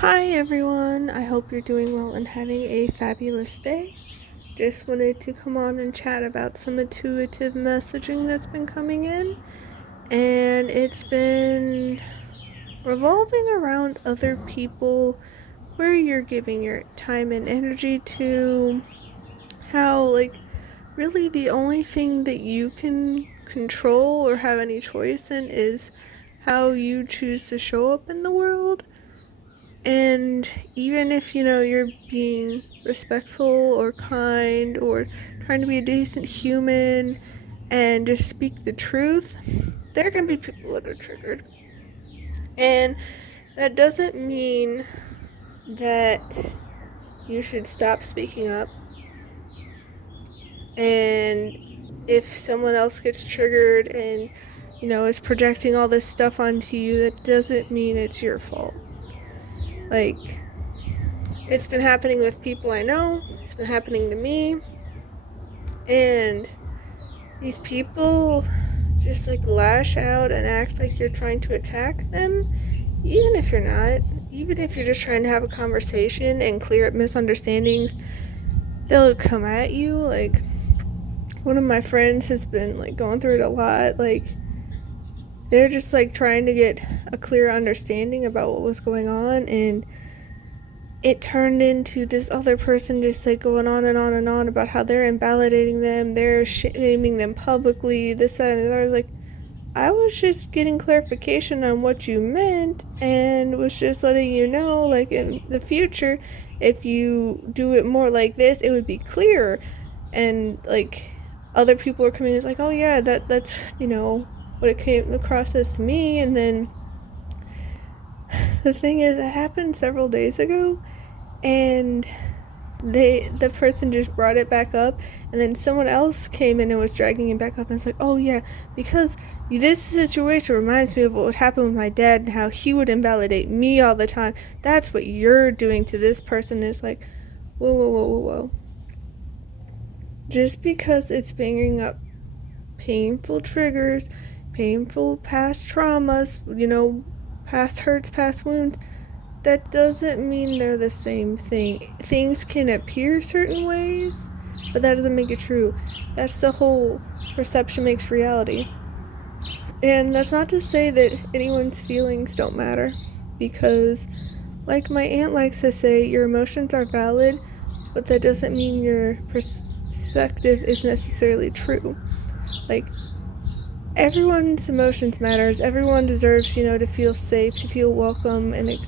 Hi everyone, I hope you're doing well and having a fabulous day. Just wanted to come on and chat about some intuitive messaging that's been coming in, and it's been revolving around other people, where you're giving your time and energy to, how, really the only thing that you can control or have any choice in is how you choose to show up in the world. And even if, you're being respectful or kind or trying to be a decent human and just speak the truth, there can be people that are triggered. And that doesn't mean that you should stop speaking up. And if someone else gets triggered and, is projecting all this stuff onto you, that doesn't mean it's your fault. It's been happening with people I know, it's been happening to me, and these people just lash out and act like you're trying to attack them, even if you're not. Even if you're just trying to have a conversation and clear up misunderstandings, they'll come at you. One of my friends has been going through it a lot. They're just trying to get a clear understanding about what was going on, and it turned into this other person just going on and on and on about how they're invalidating them, they're shaming them publicly, this, that, and the other. I was just getting clarification on what you meant and was just letting you know, in the future, if you do it more like this, it would be clearer. And other people are coming in, it's oh yeah, that's what it came across as to me. And then the thing is, that happened several days ago, and the person just brought it back up, and then someone else came in and was dragging it back up, and it's oh yeah, because this situation reminds me of what would happen with my dad and how he would invalidate me all the time. That's what you're doing to this person. And it's whoa. Just because it's bringing up painful triggers, painful past traumas, past hurts, past wounds, that doesn't mean they're the same thing. Things can appear certain ways, but that doesn't make it true. That's the whole perception makes reality. And that's not to say that anyone's feelings don't matter, because, like my aunt likes to say, your emotions are valid, but that doesn't mean your perspective is necessarily true. Everyone's emotions matters. Everyone deserves, to feel safe, to feel welcome, and,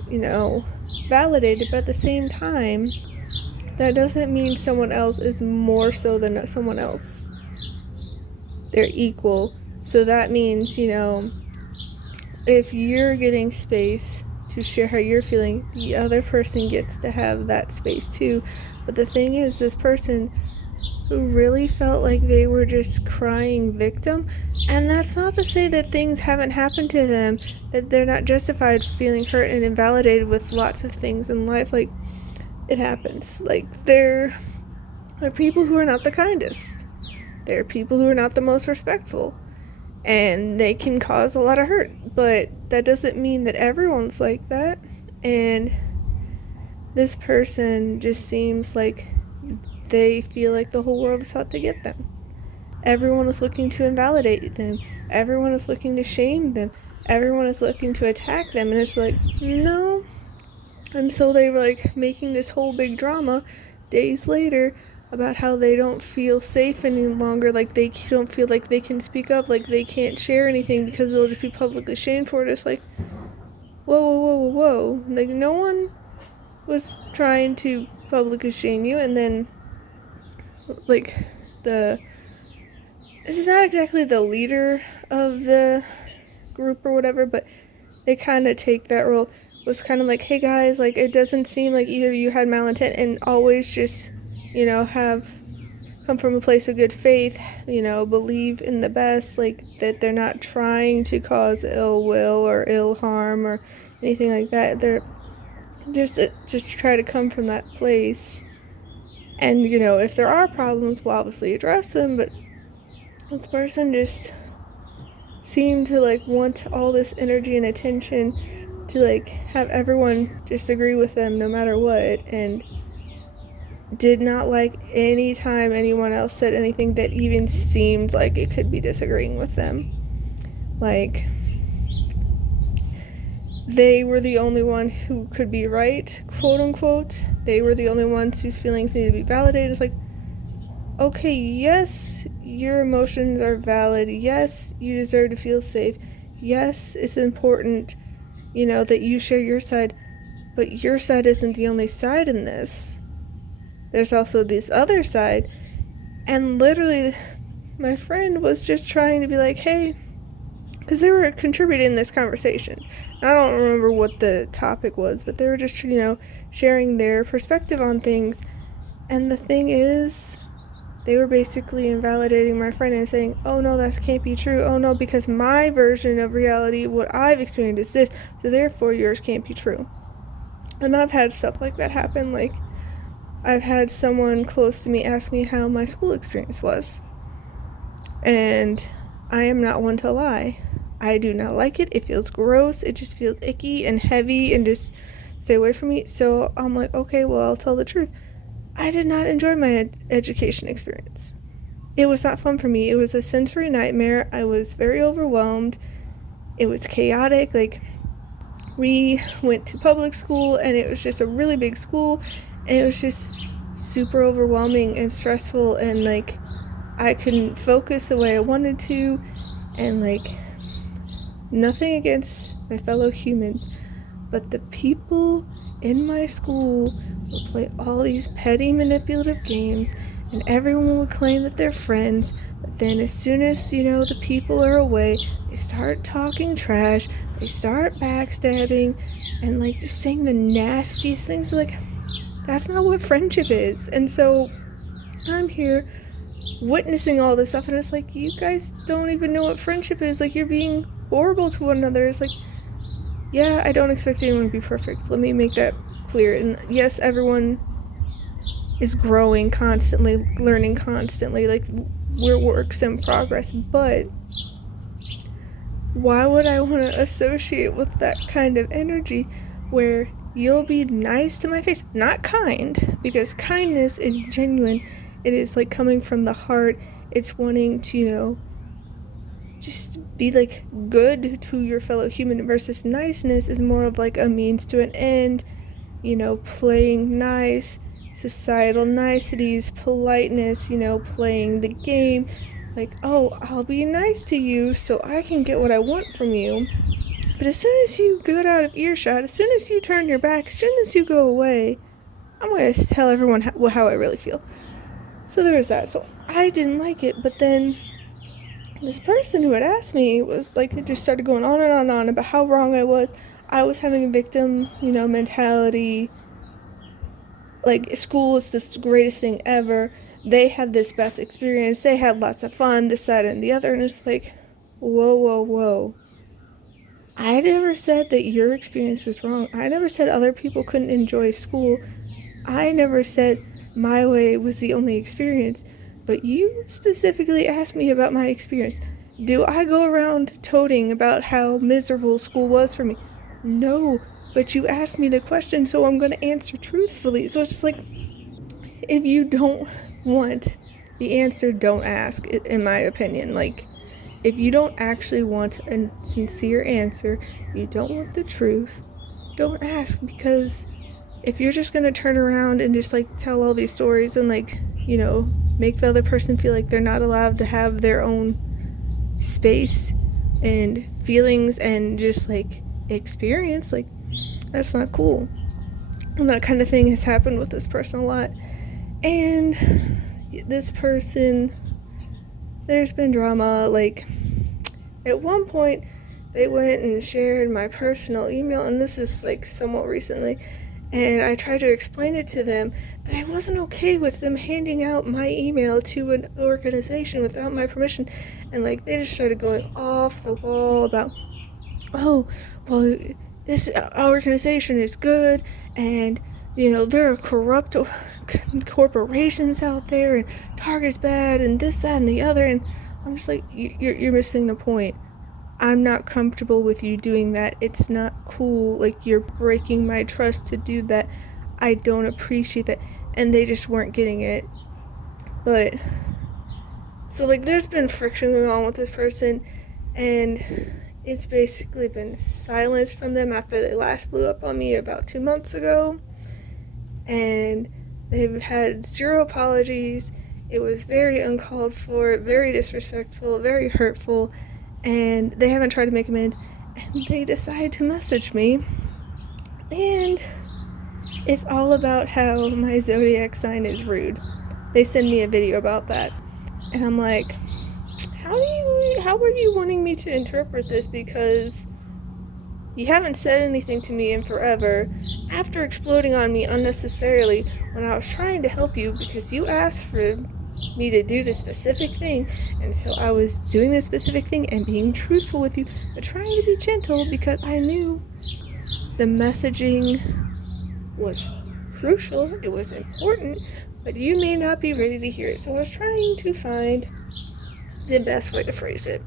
validated. But at the same time, that doesn't mean someone else is more so than someone else. They're equal. So that means, if you're getting space to share how you're feeling, the other person gets to have that space too. But the thing is, this person who really felt like they were just crying victim, and that's not to say that things haven't happened to them, that they're not justified feeling hurt and invalidated with lots of things in life. It happens. There are people who are not the kindest, there are people who are not the most respectful, and they can cause a lot of hurt, but that doesn't mean that everyone's like that. And this person just seems like they feel like the whole world is out to get them. Everyone is looking to invalidate them. Everyone is looking to shame them. Everyone is looking to attack them. And it's no. And so they were making this whole big drama days later about how they don't feel safe any longer. They don't feel like they can speak up. They can't share anything because they'll just be publicly shamed for it. It's whoa. No one was trying to publicly shame you. And then this is not exactly the leader of the group or whatever, but they kind of take that role. Was kind of hey guys, it doesn't seem like either of you had malintent, and always just, have come from a place of good faith, believe in the best, that they're not trying to cause ill will or ill harm or anything like that. They're just try to come from that place. And, if there are problems, we'll obviously address them, but this person just seemed to want all this energy and attention to like have everyone just agree with them no matter what, and did not like any time anyone else said anything that even seemed like it could be disagreeing with them. Like, they were the only one who could be right, quote unquote. They were the only ones whose feelings needed to be validated. It's like, okay, yes, your emotions are valid. Yes, you deserve to feel safe. Yes, it's important, that you share your side, but your side isn't the only side in this. There's also this other side. And literally, my friend was just trying to be like, hey, because they were contributing in this conversation. I don't remember what the topic was, but they were just, sharing their perspective on things. And the thing is, they were basically invalidating my friend and saying, oh no, that can't be true. Oh no, because my version of reality, what I've experienced is this, so therefore yours can't be true. And I've had stuff like that happen. Like, I've had someone close to me ask me how my school experience was. And I am not one to lie. I do not like it. It feels gross. It just feels icky and heavy and just stay away from me. So I'm like, okay, well, I'll tell the truth. I did not enjoy my education experience. It was not fun for me. It was a sensory nightmare. I was very overwhelmed. It was chaotic. Like, we went to public school and it was just a really big school, and it was just super overwhelming and stressful, and like, I couldn't focus the way I wanted to, and like, nothing against my fellow humans, but the people in my school would play all these petty manipulative games, and everyone would claim that they're friends, but then as soon as, the people are away, they start talking trash, they start backstabbing, and like just saying the nastiest things. Like, that's not what friendship is. And so I'm here witnessing all this stuff, and it's like, you guys don't even know what friendship is. Like, you're being horrible to one another. It's like, yeah, I don't expect anyone to be perfect. Let me make that clear. And yes, everyone is growing constantly, learning constantly. Like, we're works in progress. But why would I want to associate with that kind of energy where you'll be nice to my face? Not kind, because kindness is genuine. It is like coming from the heart. It's wanting to, just be like good to your fellow human, versus niceness is more of like a means to an end, playing nice, societal niceties, politeness, playing the game. Like, oh, I'll be nice to you so I can get what I want from you. But as soon as you get out of earshot, as soon as you turn your back, as soon as you go away, I'm going to tell everyone how I really feel. So there was that. So I didn't like it. But then this person who had asked me was like, it just started going on and on and on about how wrong I was. I was having a victim, mentality. Like, school is the greatest thing ever. They had this best experience. They had lots of fun, this, that, and the other. And it's like, whoa, whoa, whoa. I never said that your experience was wrong. I never said other people couldn't enjoy school. I never said my way was the only experience. But you specifically asked me about my experience. Do I go around toting about how miserable school was for me? No, but you asked me the question, so I'm going to answer truthfully. So it's just like, if you don't want the answer, don't ask, in my opinion. Like, if you don't actually want a sincere answer, you don't want the truth, don't ask. Because if you're just going to turn around and just like tell all these stories and like, make the other person feel like they're not allowed to have their own space and feelings and just like experience, like, that's not cool. And that kind of thing has happened with this person a lot. And this person, there's been drama. Like, at one point they went and shared my personal email, and this is like somewhat recently, and I tried to explain it to them that I wasn't okay with them handing out my email to an organization without my permission. And like, they just started going off the wall about, oh, well, this organization is good, and there are corrupt corporations out there, and Target's bad, and this, that, and the other. And I'm just like, you're missing the point. I'm not comfortable with you doing that. It's not cool. Like, you're breaking my trust to do that. I don't appreciate that. And they just weren't getting it. But, so, like, there's been friction going on with this person, and it's basically been silence from them after they last blew up on me about 2 months ago. And they've had 0 apologies. It was very uncalled for, very disrespectful, very hurtful, and they haven't tried to make amends. And they decide to message me, and it's all about how my zodiac sign is rude. They send me a video about that, and I'm like, how are you wanting me to interpret this? Because you haven't said anything to me in forever, after exploding on me unnecessarily when I was trying to help you because you asked for me to do this specific thing, and so I was doing this specific thing and being truthful with you, but trying to be gentle because I knew the messaging was crucial, it was important, but you may not be ready to hear it. So I was trying to find the best way to phrase it.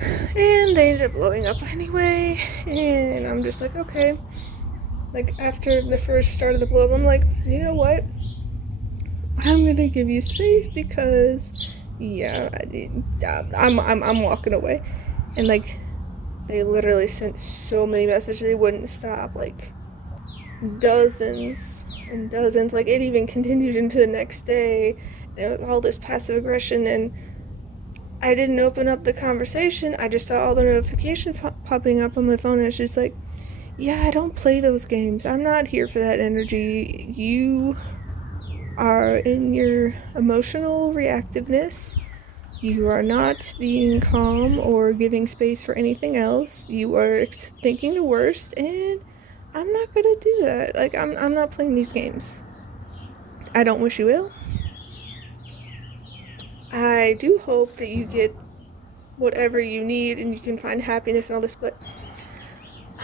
And they ended up blowing up anyway, and I'm just like, okay. Like, after the first start of the blow up, I'm like, you know what? I'm gonna give you space because, yeah, I'm walking away. And, like, they literally sent so many messages, they wouldn't stop, like, dozens and dozens. Like, it even continued into the next day, and all this passive aggression, and I didn't open up the conversation. I just saw all the notifications popping up on my phone, and it's just like, yeah, I don't play those games. I'm not here for that energy. You are in your emotional reactiveness. You are not being calm or giving space for anything else. You are thinking the worst, and I'm not gonna do that. Like, I'm not playing these games. I don't wish you ill. I do hope that you get whatever you need and you can find happiness and all this, but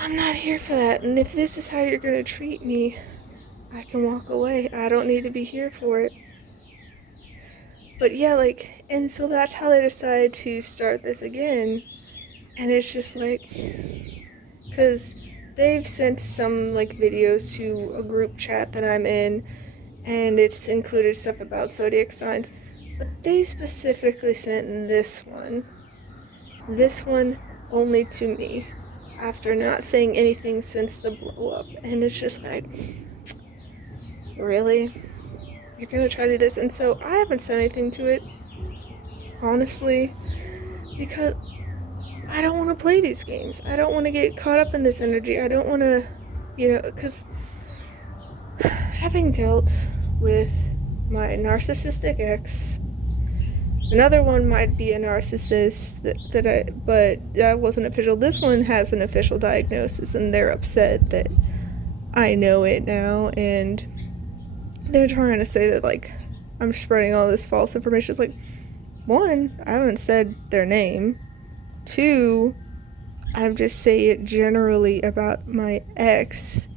I'm not here for that. And if this is how you're gonna treat me, I can walk away. I don't need to be here for it. But yeah, like, and so that's how they decided to start this again. And it's just like, because they've sent some, like, videos to a group chat that I'm in, and it's included stuff about zodiac signs, but they specifically sent this one only to me, after not saying anything since the blow up. And it's just like, really? You're gonna try to do this? And so I haven't said anything to it, honestly, because I don't want to play these games. I don't want to get caught up in this energy. I don't want to, because having dealt with my narcissistic ex, another one might be a narcissist but that wasn't official. This one has an official diagnosis, and they're upset that I know it now, and they're trying to say that, like, I'm spreading all this false information. It's like, 1, I haven't said their name. 2, I just say it generally about my ex,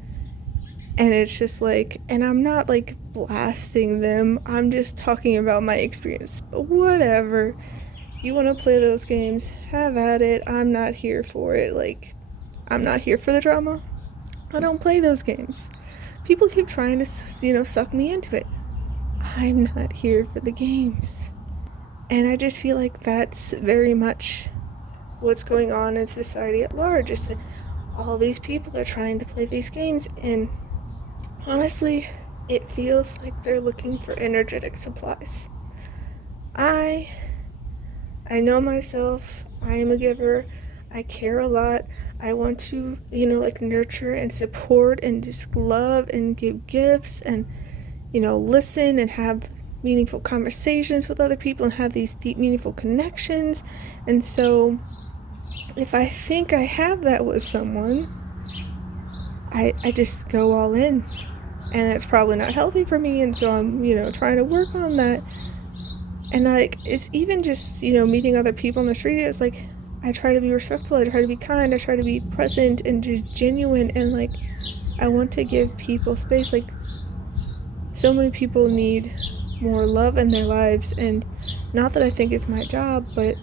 and it's just like, and I'm not, like, blasting them, I'm just talking about my experience. But whatever, you want to play those games, have at it. I'm not here for it. Like, I'm not here for the drama. I don't play those games. People keep trying to, suck me into it. I'm not here for the games. And I just feel like that's very much what's going on in society at large, is that all these people are trying to play these games, and honestly, it feels like they're looking for energetic supplies. I know myself. I am a giver. I care a lot. I want to, nurture and support and just love and give gifts and, listen and have meaningful conversations with other people and have these deep, meaningful connections. And so if I think I have that with someone, I just go all in. And that's probably not healthy for me, and so I'm, trying to work on that. And, like, it's even just, meeting other people on the street, it's like, I try to be respectful, I try to be kind, I try to be present and just genuine, and, like, I want to give people space. Like, so many people need more love in their lives, and not that I think it's my job, but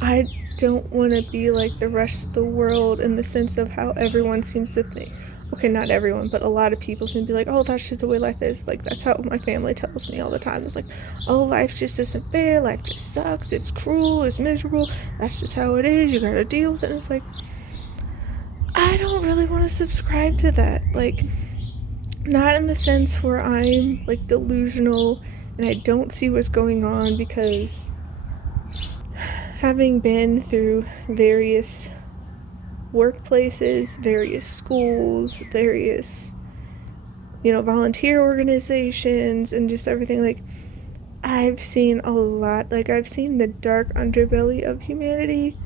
I don't want to be like the rest of the world in the sense of how everyone seems to think. Okay, not everyone, but a lot of people seem to be like, oh, that's just the way life is. Like, that's how my family tells me all the time. It's like, oh, life just isn't fair. Life just sucks. It's cruel. It's miserable. That's just how it is. You gotta deal with it. And it's like, I don't really want to subscribe to that. Like, not in the sense where I'm like delusional and I don't see what's going on, because having been through various workplaces, various schools, various, volunteer organizations, and just everything, like, I've seen a lot. Like, I've seen the dark underbelly of humanity,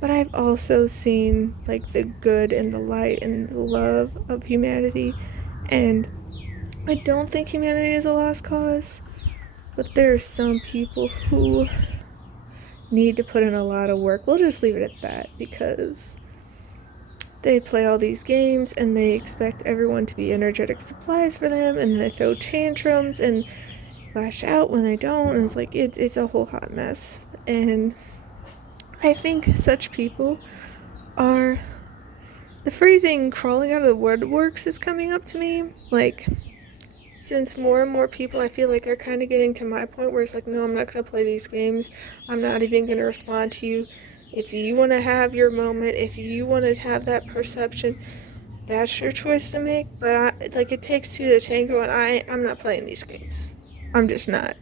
but I've also seen, like, the good and the light and the love of humanity. And I don't think humanity is a lost cause, but there are some people who need to put in a lot of work. We'll just leave it at that, because they play all these games and they expect everyone to be energetic supplies for them, and they throw tantrums and lash out when they don't, and it's like it's a whole hot mess. And I think such people are, the phrasing crawling out of the woodworks is coming up to me. Like, since more and more people, I feel like, are kind of getting to my point where it's like, no, I'm not going to play these games. I'm not even going to respond to you. If you want to have your moment, if you want to have that perception, that's your choice to make. But it takes two to tango, and I'm not playing these games. I'm just not.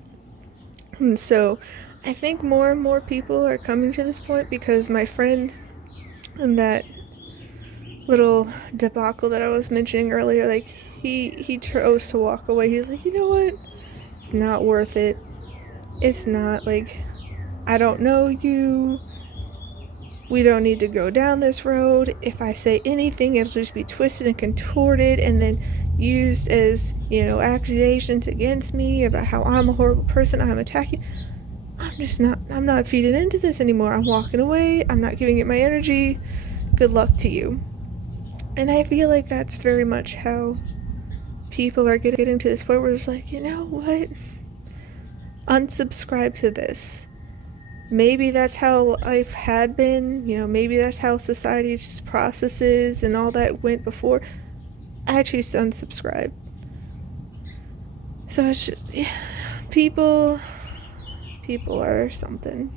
And so I think more and more people are coming to this point, because my friend in that little debacle that I was mentioning earlier, like, he chose to walk away. He's like, you know what? It's not worth it. It's not, like, I don't know you. We don't need to go down this road. If I say anything, it'll just be twisted and contorted and then used as, accusations against me about how I'm a horrible person, I'm attacking. I'm not feeding into this anymore. I'm walking away. I'm not giving it my energy. Good luck to you. And I feel like that's very much how people are getting to this point where it's like, you know what? Unsubscribe to this. Maybe that's how life had been. Maybe that's how society's processes and all that went before. I choose to unsubscribe. So it's just, yeah, people are something,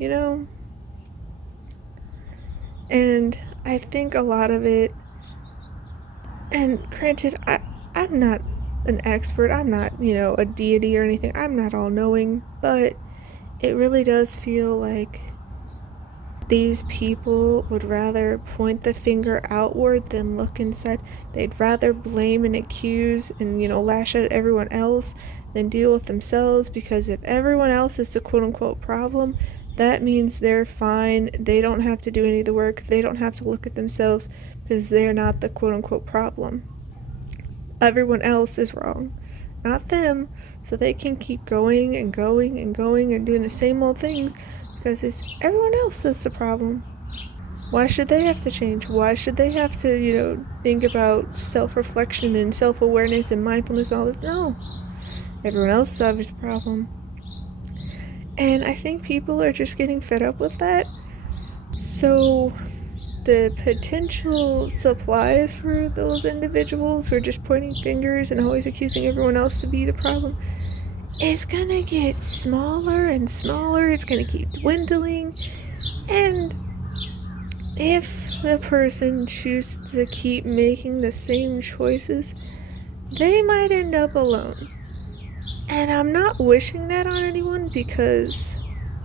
And I think a lot of it, and granted, I'm not an expert, I'm not, a deity or anything, I'm not all-knowing, but it really does feel like these people would rather point the finger outward than look inside. They'd rather blame and accuse and, lash at everyone else than deal with themselves, because if everyone else is the quote-unquote problem, that means they're fine. They don't have to do any of the work. They don't have to look at themselves, because they're not the quote-unquote problem. Everyone else is wrong, not them, so they can keep going and going and going and doing the same old things, because it's everyone else that's the problem. Why should they have to change? Why should they have to, think about self-reflection and self-awareness and mindfulness and all this? No. Everyone else is obviously the problem. And I think people are just getting fed up with that. So the potential supplies for those individuals who are just pointing fingers and always accusing everyone else to be the problem is gonna get smaller and smaller. It's gonna keep dwindling. And if the person chooses to keep making the same choices, they might end up alone. And I'm not wishing that on anyone, because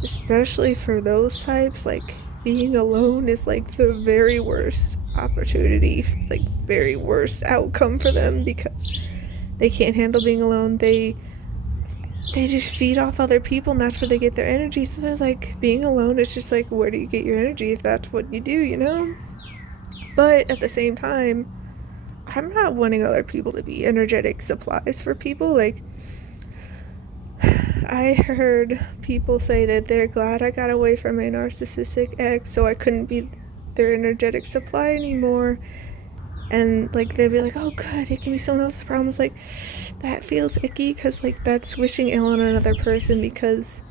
especially for those types, like, being alone is like the very worst opportunity, like very worst outcome for them, because they can't handle being alone. They just feed off other people, and that's where they get their energy. So there's like, being alone is just like, where do you get your energy if that's what you do, But at the same time, I'm not wanting other people to be energetic supplies for people. Like, I heard people say that they're glad I got away from my narcissistic ex, so I couldn't be their energetic supply anymore. And, like, they'd be like, oh, good, it can be someone else's problems. Like, that feels icky, because, like, that's wishing ill on another person, because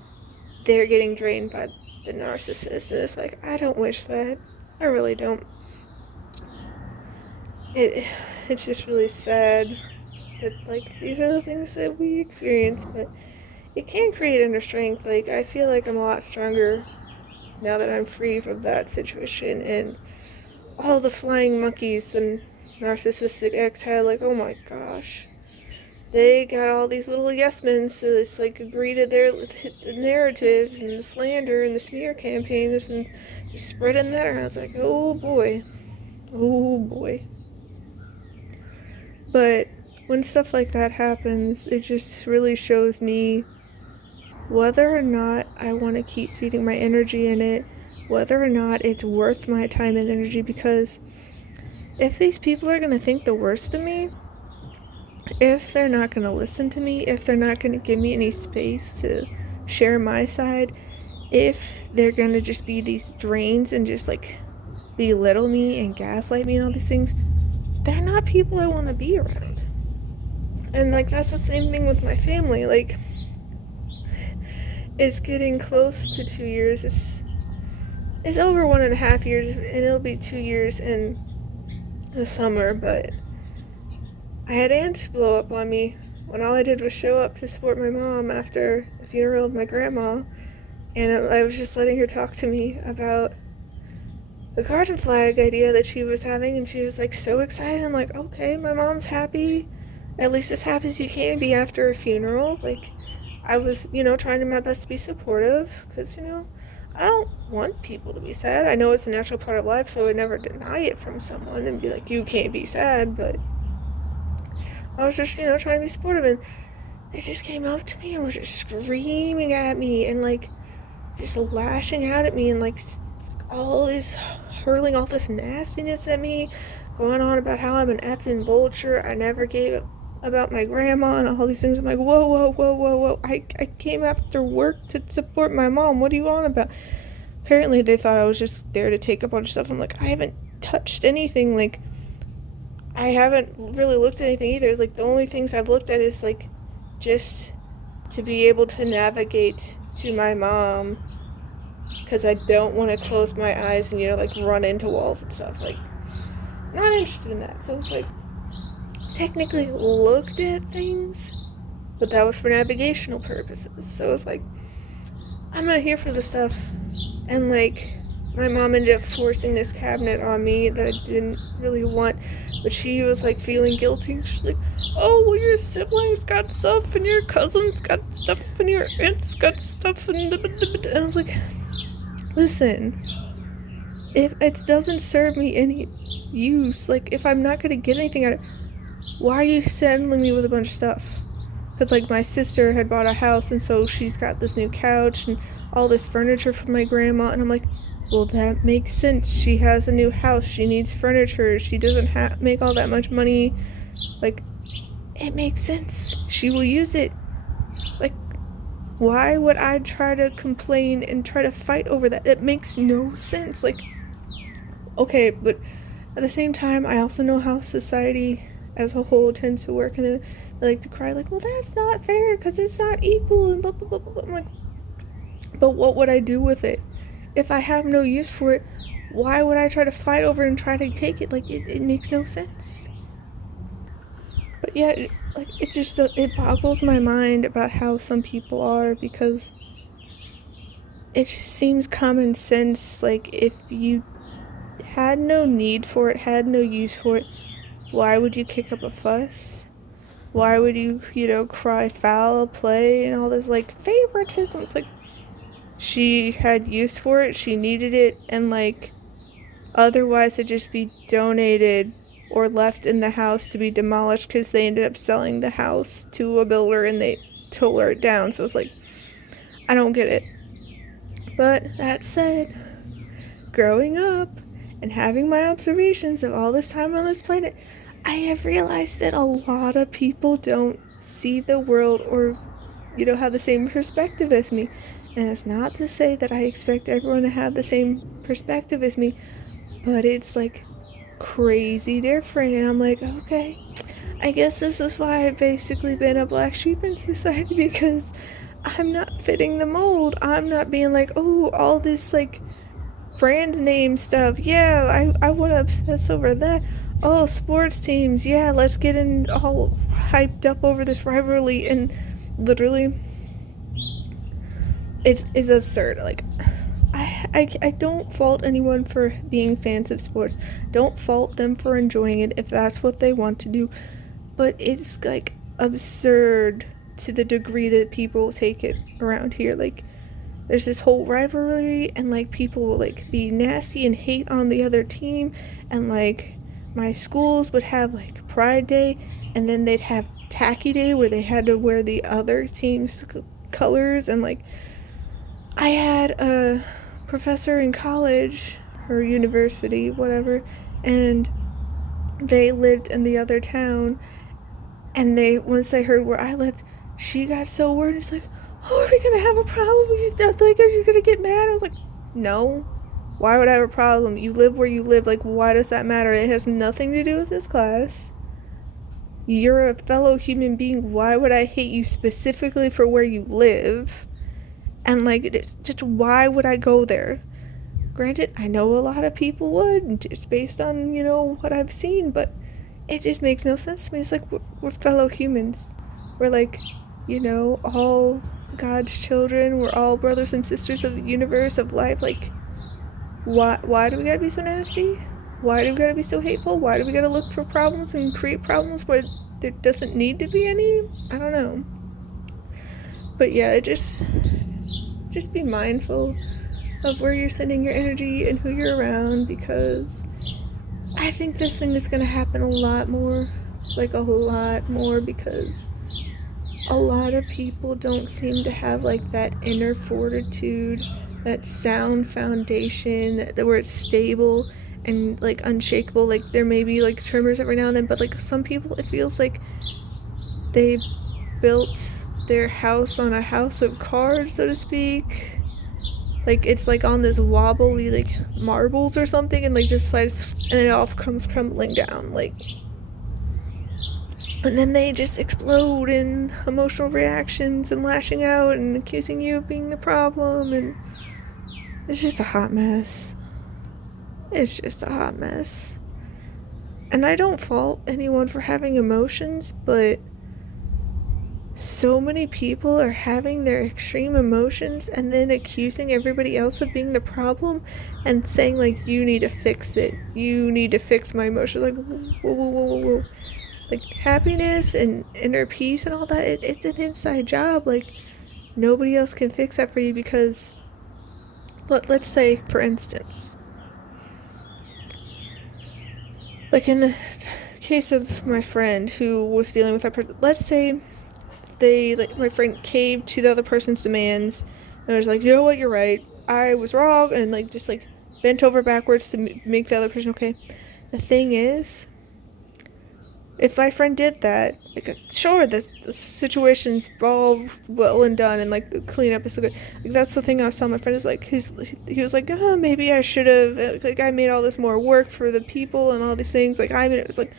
they're getting drained by the narcissist, and it's like, I don't wish that. I really don't. It's just really sad that, like, these are the things that we experience, but it can create inner strength. Like, I feel like I'm a lot stronger now that I'm free from that situation, and all the flying monkeys and narcissistic ex had, like, oh my gosh. They got all these little yes men to it's like agree to their the narratives and the slander and the smear campaigns and spreading that around. It's like, oh boy. Oh boy. But when stuff like that happens, it just really shows me whether or not I want to keep feeding my energy in it, whether or not it's worth my time and energy, because if these people are going to think the worst of me, if they're not going to listen to me, if they're not going to give me any space to share my side, if they're going to just be these drains and just like belittle me and gaslight me and all these things, they're not people I want to be around. And like that's the same thing with my family. Like, it's getting close to 2 years. It's over 1.5 years, and it'll be 2 years in the summer. But I had aunts blow up on me when all I did was show up to support my mom after the funeral of my grandma, and I was just letting her talk to me about the garden flag idea that she was having, and she was like so excited. I'm like, okay, my mom's happy, at least as happy as you can be after a funeral. Like, I was, trying my best to be supportive, because, I don't want people to be sad. I know it's a natural part of life, so I would never deny it from someone and be like, you can't be sad, but I was just, trying to be supportive, and they just came up to me and were just screaming at me and, like, just lashing out at me and, like, hurling all this nastiness at me, going on about how I'm an effing vulture, I never gave up about my grandma and all these things. I'm like, whoa. I came after work to support my mom. What are you on about? Apparently they thought I was just there to take a bunch of stuff. I'm like, I haven't touched anything. Like, I haven't really looked at anything either. Like, the only things I've looked at is, like, just to be able to navigate to my mom, because I don't want to close my eyes and, like, run into walls and stuff. Like, not interested in that. So it's like, technically looked at things, but that was for navigational purposes. So it's like, I'm not here for the stuff. And like, my mom ended up forcing this cabinet on me that I didn't really want, but she was like feeling guilty. She's like, oh, well, your siblings got stuff and your cousins got stuff and your aunts got stuff and I was like, listen, if it doesn't serve me any use, like, if I'm not gonna get anything out of it, why are you saddling me with a bunch of stuff? Because, like, my sister had bought a house, and so she's got this new couch and all this furniture from my grandma, and I'm like, well, that makes sense. She has a new house. She needs furniture. She doesn't make all that much money. Like, it makes sense. She will use it. Like, why would I try to complain and try to fight over that? It makes no sense. Like, okay, but at the same time, I also know how society as a whole tends to work, and they like to cry like, well, that's not fair because it's not equal and blah blah blah blah. I'm like, but what would I do with it if I have no use for it? Why would I try to fight over and try to take it? Like, it makes no sense. But yeah, it boggles my mind about how some people are, because it just seems common sense. Like, if you had no need for it, had no use for it, why would you kick up a fuss? Why would you, cry foul play and all this, like, favoritism? It's like, she had use for it, she needed it, and, like, otherwise it'd just be donated or left in the house to be demolished because they ended up selling the house to a builder and they tore it down. So it's like, I don't get it. But that said, growing up and having my observations of all this time on this planet, I have realized that a lot of people don't see the world or, have the same perspective as me. And it's not to say that I expect everyone to have the same perspective as me, but it's like crazy different. And I'm like, okay, I guess this is why I've basically been a black sheep in society, because I'm not fitting the mold. I'm not being like, oh, all this like brand name stuff. Yeah, I want to obsess over that. Oh, sports teams. Yeah, let's get in all hyped up over this rivalry. And literally, it's absurd. Like, I don't fault anyone for being fans of sports. Don't fault them for enjoying it if that's what they want to do. But it's like absurd to the degree that people take it around here. Like, there's this whole rivalry, and like people will like be nasty and hate on the other team, and like my schools would have like Pride Day, and then they'd have Tacky Day where they had to wear the other team's colors. And like, I had a professor in college or university, whatever, and they lived in the other town, and they, once they heard where I lived, she got so worried. It's like, oh, are we gonna have a problem? Like, are you gonna get mad? I was like, no. Why would I have a problem? You live where you live. Like, why does that matter? It has nothing to do with this class. You're a fellow human being. Why would I hate you specifically for where you live? And like, it's just, why would I go there? Granted, I know a lot of people would, just based on, what I've seen, but it just makes no sense to me. It's like, we're fellow humans. We're like, all God's children. We're all brothers and sisters of the universe, of life. Like, why do we gotta be so nasty? Why do we gotta be so hateful? Why do we gotta look for problems and create problems where there doesn't need to be any? I don't know. But yeah, just be mindful of where you're sending your energy and who you're around, because I think this thing is gonna happen a lot more, because a lot of people don't seem to have like that inner fortitude, that sound foundation, where it's stable and like unshakable. Like, there may be like tremors every now and then, but like some people, it feels like they built their house on a house of cards, so to speak. Like, it's like on this wobbly like marbles or something, and like just slides, and it all comes crumbling down. Like, and then they just explode in emotional reactions and lashing out and accusing you of being the problem, and it's just a hot mess. It's just a hot mess. And I don't fault anyone for having emotions, but so many people are having their extreme emotions and then accusing everybody else of being the problem and saying, like, you need to fix it. You need to fix my emotions. Like, whoa, whoa, whoa, whoa, whoa. Like, happiness and inner peace and all that, it's an inside job. Like, nobody else can fix that for you, because let's say, for instance, like in the case of my friend who was dealing with that person, let's say my friend caved to the other person's demands and was like, you know what, you're right, I was wrong, and like just like bent over backwards to make the other person okay. The thing is, if my friend did that, like, sure, the situation's all well and done, and like the cleanup is so good. Like, that's the thing I was telling my friend, is like, he was like, oh, maybe I should have, like, I made all this more work for the people and all these things. Like, I mean, it was like,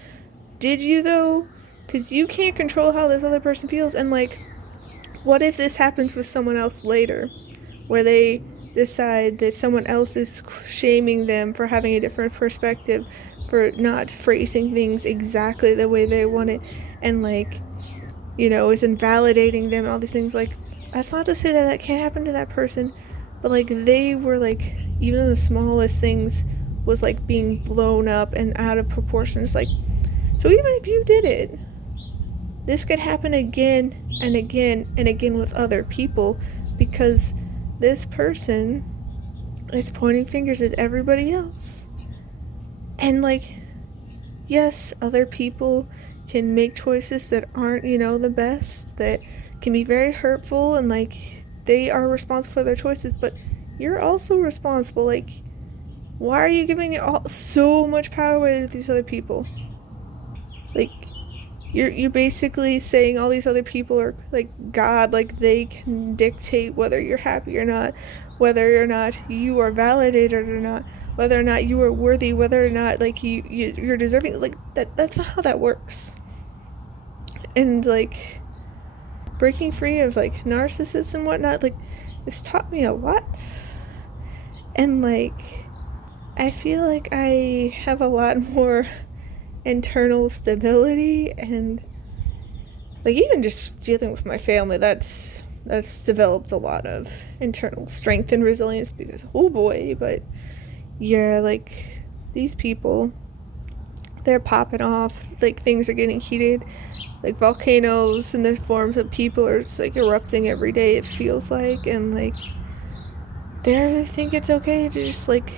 did you though? Because you can't control how this other person feels. And like, what if this happens with someone else later, where they decide that someone else is shaming them for having a different perspective, for not phrasing things exactly the way they want it, and like, is invalidating them and all these things. Like, that's not to say that can't happen to that person, but like, they were like, even the smallest things was like being blown up and out of proportion. It's like, so even if you did it, this could happen again and again and again with other people, because this person is pointing fingers at everybody else. And like, yes, other people can make choices that aren't, the best, that can be very hurtful, and like, they are responsible for their choices, but you're also responsible. Like, why are you giving so much power away to these other people? Like, you're basically saying all these other people are like God, like they can dictate whether you're happy or not, whether or not you are validated or not, whether or not you are worthy, whether or not like you're deserving. Like, that's not how that works. And like, breaking free of like narcissists and whatnot, like it's taught me a lot. And like I feel like I have a lot more internal stability, and like even just dealing with my family, that's developed a lot of internal strength and resilience, because oh boy. But yeah, like these people, they're popping off, like things are getting heated, like volcanoes in the forms of people are just like erupting every day, it feels like. And like they think it's okay to just like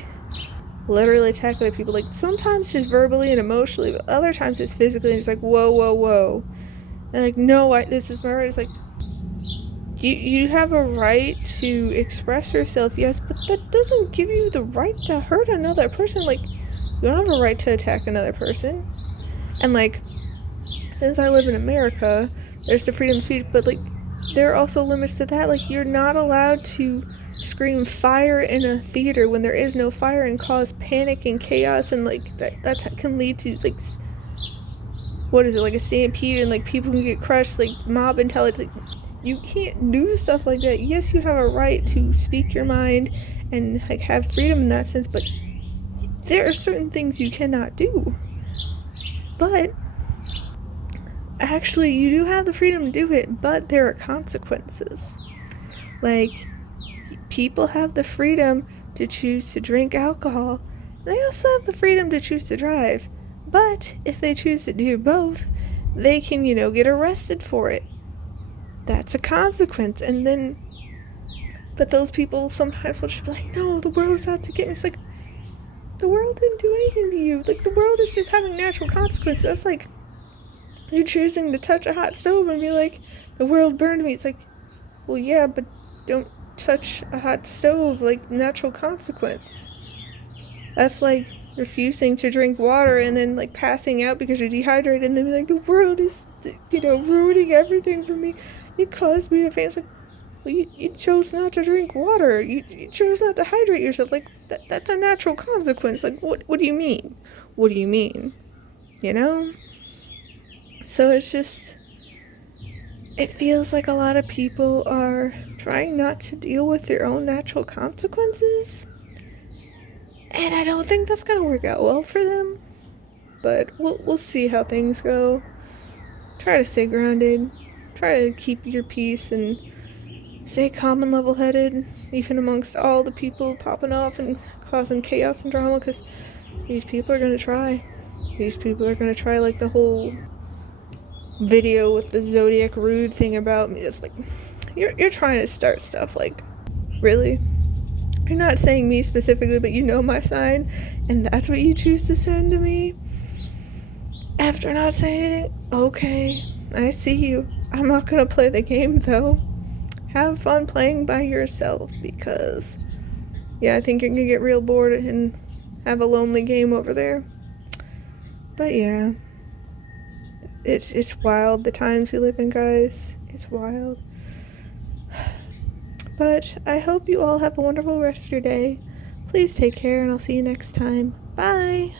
literally attack other people, like sometimes just verbally and emotionally, but other times it's physically, and it's like whoa whoa whoa. And like no, this is my right. It's like you have a right to express yourself, yes, but that doesn't give you the right to hurt another person. Like you don't have a right to attack another person. And like since I live in America, there's the freedom of speech, but like there are also limits to that. Like you're not allowed to scream fire in a theater when there is no fire and cause panic and chaos, and like that can lead to like what is it, like a stampede, and like people can get crushed, like mob mentality. Like, you can't do stuff like that. Yes, you have a right to speak your mind and like have freedom in that sense, but there are certain things you cannot do. But actually, you do have the freedom to do it, but there are consequences. Like people have the freedom to choose to drink alcohol. They also have the freedom to choose to drive. But if they choose to do both, they can, get arrested for it. That's a consequence. And then, but those people sometimes will just be like, no, the world's out to get me. It's like, the world didn't do anything to you. Like, the world is just having natural consequences. That's like you choosing to touch a hot stove and be like, the world burned me. It's like, well, yeah, but don't touch a hot stove, like natural consequence. That's like refusing to drink water and then like passing out because you're dehydrated, and then be like, the world is ruining everything for me, it caused me to faint. It's like, well, you chose not to drink water, you chose not to hydrate yourself, like that's a natural consequence. Like what do you mean, so it's just, it feels like a lot of people are trying not to deal with their own natural consequences. And I don't think that's going to work out well for them. But we'll see how things go. Try to stay grounded. Try to keep your peace and stay calm and level-headed, even amongst all the people popping off and causing chaos and drama, because these people are going to try. These people are going to try, like the whole video with the Zodiac Rude thing about me. It's like, you're trying to start stuff, like, really? You're not saying me specifically, but you know my sign, and that's what you choose to send to me? After not saying anything? Okay, I see you. I'm not gonna play the game, though. Have fun playing by yourself, because, yeah, I think you're gonna get real bored and have a lonely game over there. But yeah, it's wild, the times we live in, guys. It's wild. But I hope you all have a wonderful rest of your day. Please take care, and I'll see you next time. Bye!